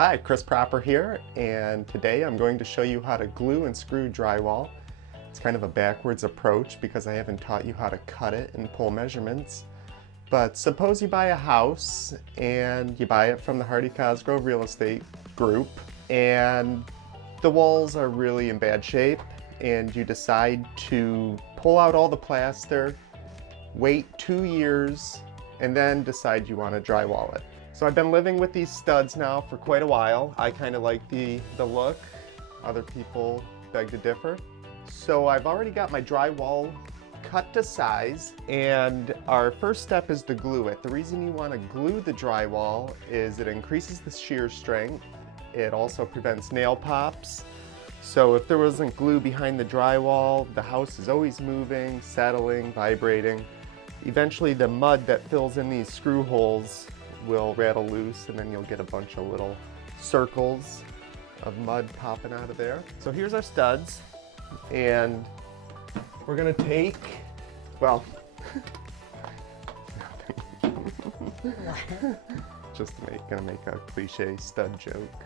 Hi, Chris Proper here, and today I'm going to show you how to glue and screw drywall. It's kind of a backwards approach because I haven't taught you how to cut it and pull measurements. But suppose you buy a house and you buy it from the Hardy Cosgrove Real Estate Group and the walls are really in bad shape and you decide to pull out all the plaster, wait 2 years, and then decide you want to drywall it. So I've been living with these studs now for quite a while. I kind of like the look. Other people beg to differ. So I've already got my drywall cut to size, and our first step is to glue it. The reason you want to glue the drywall is it increases the shear strength. It also prevents nail pops. So if there wasn't glue behind the drywall, the house is always moving, settling, vibrating. Eventually the mud that fills in these screw holes will rattle loose and then you'll get a bunch of little circles of mud popping out of there. So here's our studs, and we're gonna take, well, just gonna make a cliche stud joke.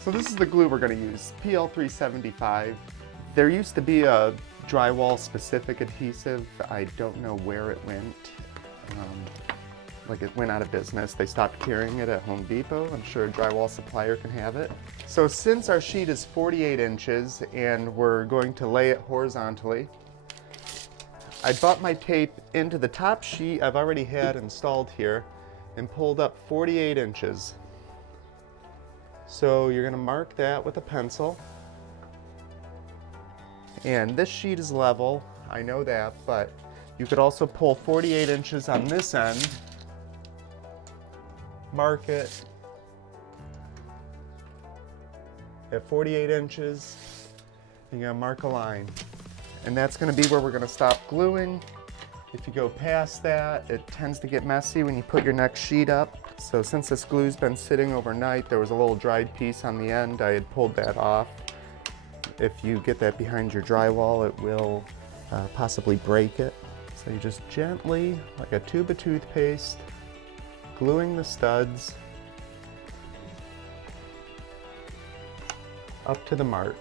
So this is the glue we're gonna use, PL375. There used to be a drywall specific adhesive. I don't know where it went. Like it went out of business. They stopped carrying it at Home Depot. I'm sure a drywall supplier can have it. So since our sheet is 48 inches and we're going to lay it horizontally, I bought my tape into the top sheet I've already had installed here and pulled up 48 inches. So you're gonna mark that with a pencil. And this sheet is level, I know that, but you could also pull 48 inches on this end, mark it at 48 inches, you're gonna mark a line. And that's gonna be where we're gonna stop gluing. If you go past that, it tends to get messy when you put your next sheet up. So since this glue's been sitting overnight, there was a little dried piece on the end, I had pulled that off. If you get that behind your drywall, it will possibly break it. So you just gently, like a tube of toothpaste, gluing the studs up to the mark.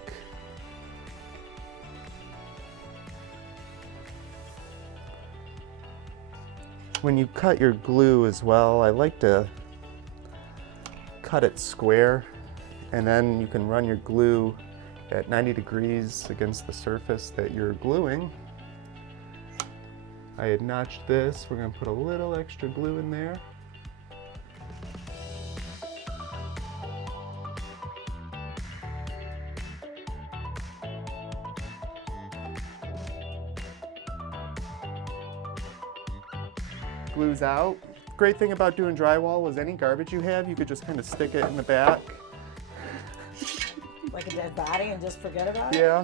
When you cut your glue as well, I like to cut it square, and then you can run your glue at 90 degrees against the surface that you're gluing. I had notched this. We're going to put a little extra glue in there. Glue's out. Great thing about doing drywall was any garbage you have, you could just kind of stick it in the back. Like a dead body and just forget about it? Yeah.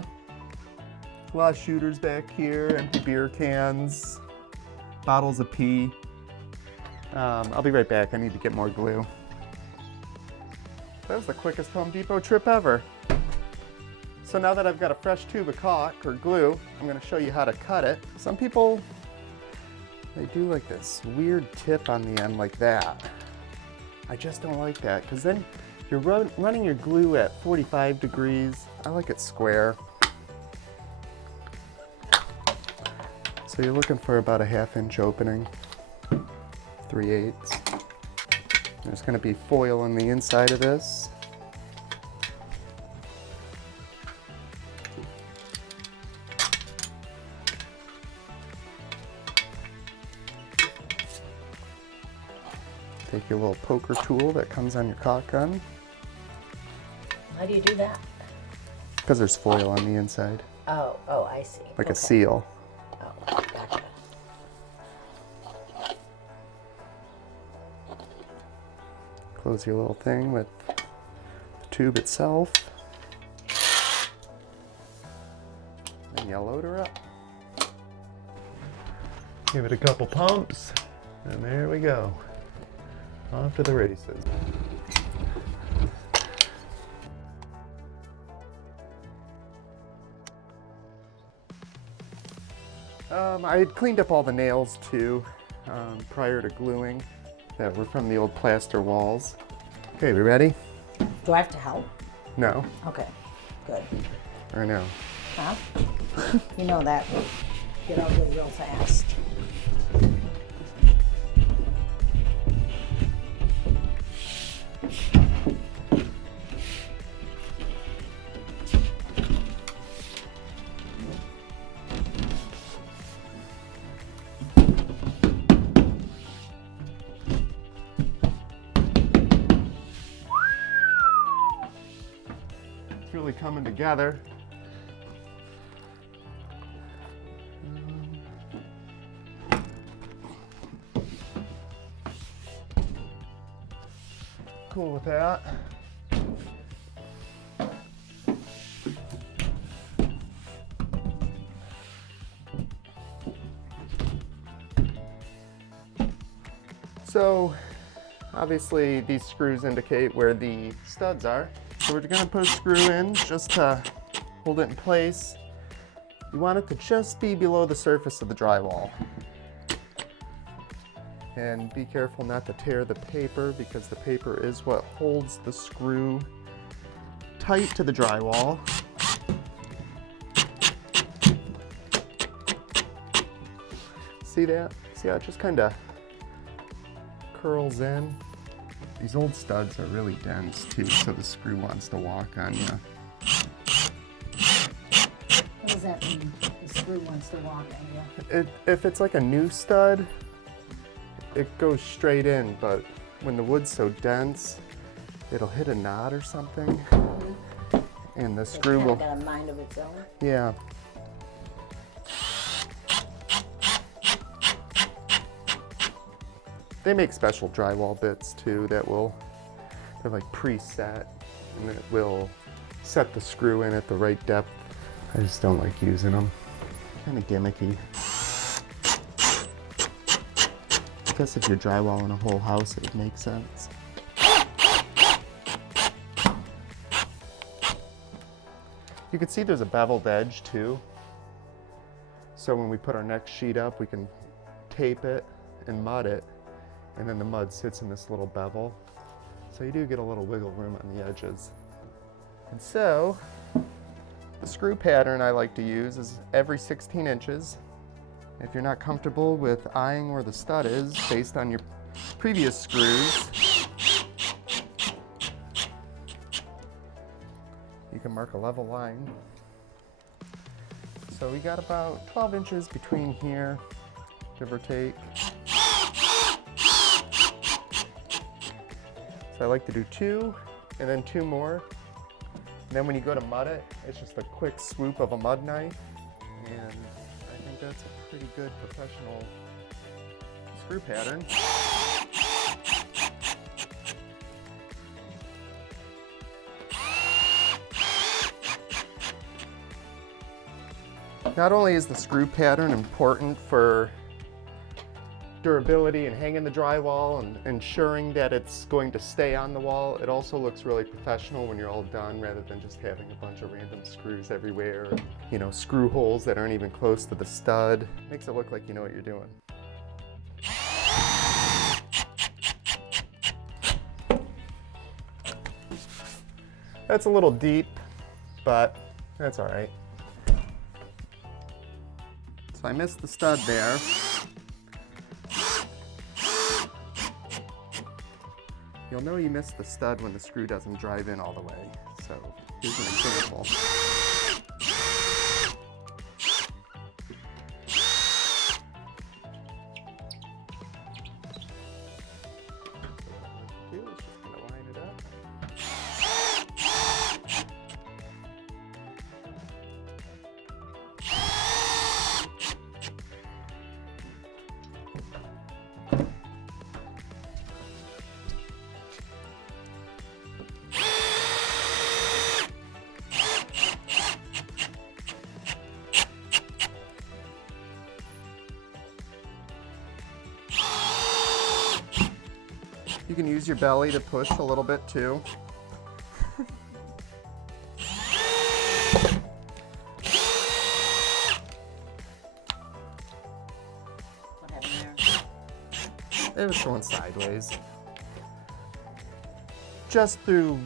A lot of shooters back here, empty beer cans, bottles of pee. I'll be right back. I need to get more glue. That was the quickest Home Depot trip ever. So now that I've got a fresh tube of caulk or glue, I'm going to show you how to cut it. Some people, they do like this weird tip on the end like that. I just don't like that, because then you're running your glue at 45 degrees. I like it square. So you're looking for about a 1/2 inch opening, 3/8. There's going to be foil on the inside of this. Take your little poker tool that comes on your caulk gun. How do you do that? Because there's foil on the inside. Oh, I see. Like a seal. Oh, gotcha. Close your little thing with the tube itself. And you load her up. Give it a couple pumps, and there we go. Off to the races. I had cleaned up all the nails too. prior to gluing that were from the old plaster walls. Okay, we ready? Do I have to help? No. Okay, good. Or no? Huh? You know that get ugly real fast. It's really coming together. Cool with that. So obviously these screws indicate where the studs are. So we're gonna put a screw in just to hold it in place. You want it to just be below the surface of the drywall. And be careful not to tear the paper because the paper is what holds the screw tight to the drywall. See that? See how it just kind of curls in? These old studs are really dense too, so the screw wants to walk on you. What does that mean? The screw wants to walk on you? If it's like a new stud, it goes straight in, but when the wood's so dense, it'll hit a knot or something, and the screw will. It's got a mind of its own. Yeah. They make special drywall bits too that they're like preset, and it will set the screw in at the right depth. I just don't like using them. Kind of gimmicky. I guess if you're drywalling a whole house, it would make sense. You can see there's a beveled edge too. So when we put our next sheet up, we can tape it and mud it, and then the mud sits in this little bevel. So you do get a little wiggle room on the edges. And so, the screw pattern I like to use is every 16 inches. If you're not comfortable with eyeing where the stud is based on your previous screws, you can mark a level line. So we got about 12 inches between here, give or take. So I like to do 2 and then 2 more. And then when you go to mud it, it's just a quick swoop of a mud knife. And I think that's a pretty good professional screw pattern. Not only is the screw pattern important for durability and hanging the drywall and ensuring that it's going to stay on the wall, it also looks really professional when you're all done rather than just having a bunch of random screws everywhere, or, you know, screw holes that aren't even close to the stud. Makes it look like you know what you're doing. That's a little deep, but that's all right. So I missed the stud there. You'll know you missed the stud when the screw doesn't drive in all the way. So here's an example. Just gonna line it up. You can use your belly to push a little bit too. What happened there? it was going sideways. Just through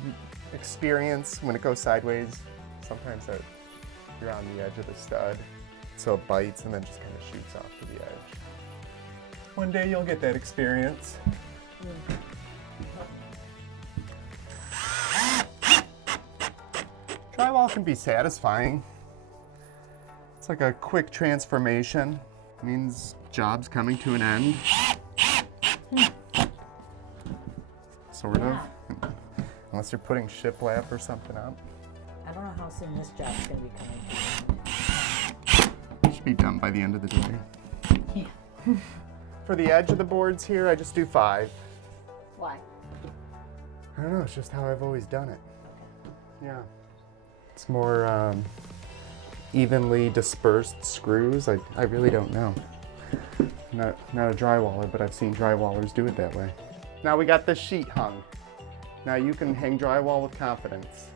experience, when it goes sideways, sometimes you're on the edge of the stud, so it bites and then just kind of shoots off to the edge. One day you'll get that experience. Drywall can be satisfying. It's like a quick transformation. It means job's coming to an end. Sort of. Unless you're putting shiplap or something up. I don't know how soon this job's gonna be coming. It should be done by the end of the day. Yeah. For the edge of the boards here, I just do 5. Why? I don't know, it's just how I've always done it. Yeah. It's more evenly dispersed screws. I really don't know. Not a drywaller, but I've seen drywallers do it that way. Now we got this sheet hung. Now you can hang drywall with confidence.